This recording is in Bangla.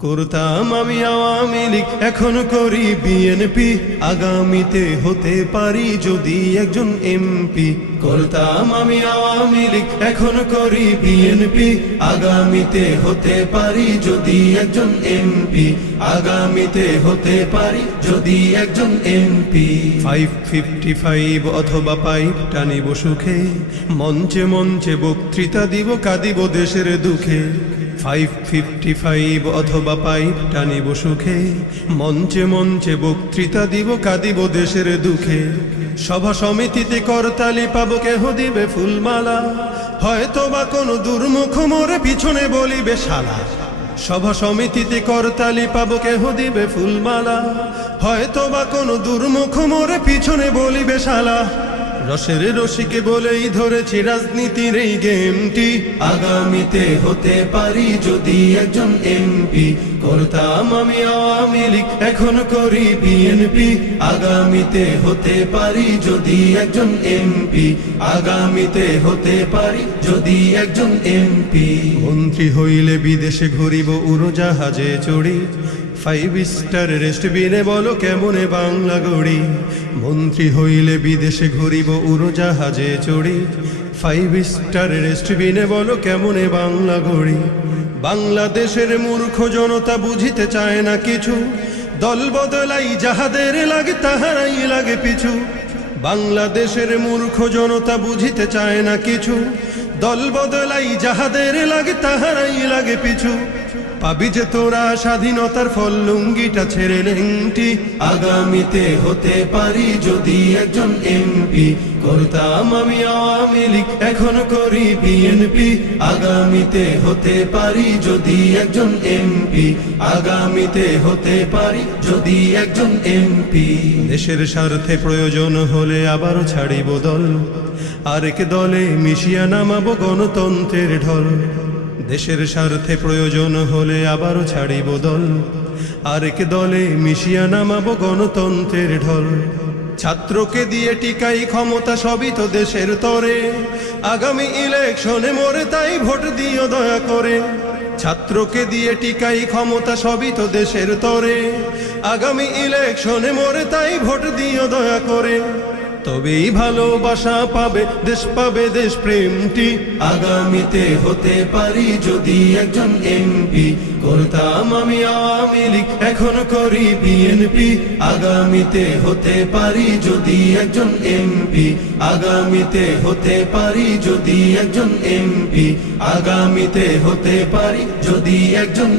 করতাম আমি আওয়ামী লীগ, এখন করি বিএনপি। আগামীতে হতে পারি যদি একজন এমপি। করতাম আমি আওয়ামী লীগ, এখন করি বিএনপি। আগামীতে হতে পারি যদি একজন এমপি। আগামীতে হতে পারি যদি একজন এমপি। 555 অথবা পাইপ টানিব সুখে, মঞ্চে মঞ্চে বক্তৃতা দিব, কাঁদিব দেশের দুঃখে। 555 অথবা পাইপ টানিব সুখে, মঞ্চে মঞ্চে বক্তৃতা দিব, কাঁদিব দেশের দুঃখে। সভা সমিতিতে করতালি পাবো, কেহ দিবে ফুলমালা, হয়তো বা কোনো দুর্মুখ মোরে পিছনে বলিবে শালা। সভা সমিতিতে করতালি পাবো, কেহ দিবে ফুলমালা, হয়তো বা কোনো দুর্মুখ মোরে পিছনে বলিবে শালা। রসের রসিকে বলেই ধরেছি রাজনীতির এই গেমটি। আগামীতে হতে পারি যদি একজন এমপি। করতাম আমি আওয়ামী লীগ, এখন করি বিএনপি। আগামীতে হতে পারি যদি একজন এমপি। আগামীতে হতে পারি যদি একজন এমপি। মন্ত্রী হইলে বিদেশে ঘুরিব উড়োজাহাজে চড়ি, 5 স্টার রেস্টবিনে বলো কেমনে বাংলা গড়ি। মন্ত্রী হইলে বিদেশে ঘুরিব উড়োজাহাজে চড়ি, 5 স্টার রেস্টবিনে বলো কেমনে বাংলা গড়ি। বাংলাদেশের মূর্খ জনতা বুঝিতে চায় না কিছু, দল বদলাই যাহাদের লাগে তাহারাই লাগে পিছু। বাংলাদেশের মূর্খ জনতা বুঝিতে চায় না কিছু, দল বদলাই যাহাদের লাগে তাহারাই লাগে পিছু। পাবি যে তোরা স্বাধীনতার ফল, লুঙ্গিটা ছেড়ে লেংটি। আগামীতে হতে পারি যদি একজন এমপি। করতাম আমি আওয়ামী লীগ, এখন করি বিএনপি। আগামীতে হতে পারি যদি একজন এমপি। আগামীতে হতে পারি যদি একজন এমপি। দেশের স্বার্থে প্রয়োজন হলে আবারও ছাড়িব দল, আরেক দলে মিশিয়া নামাবো গণতন্ত্রের ঢল। দেশের স্বার্থে প্রয়োজন হলে আবারও ছাড়িব দল, আরেক দলে মিশিয়া নামাবো গণতন্ত্রের ঢল। ছাত্রকে দিয়ে টিকাই ক্ষমতা, সবই তো দেশের তরে। আগামী ইলেকশনে মোরে তাই ভোট দিও দয়া করে। ছাত্রকে দিয়ে টিকাই ক্ষমতা, সবই তো দেশের তরে। আগামী ইলেকশনে মোরে তাই ভোট দিও দয়া করে। তবেই ভালোবাসা পাবে দেশ, পাবে দেশ প্রেমটি। আগামীতে হতে পারি যদি একজন এমপি। করতাম আমি আওয়ামী লীগ, এখন করি বিএনপি। আগামীতে হতে পারি যদি একজন এমপি। আগামীতে হতে পারি যদি একজন এমপি। আগামীতে হতে পারি যদি একজন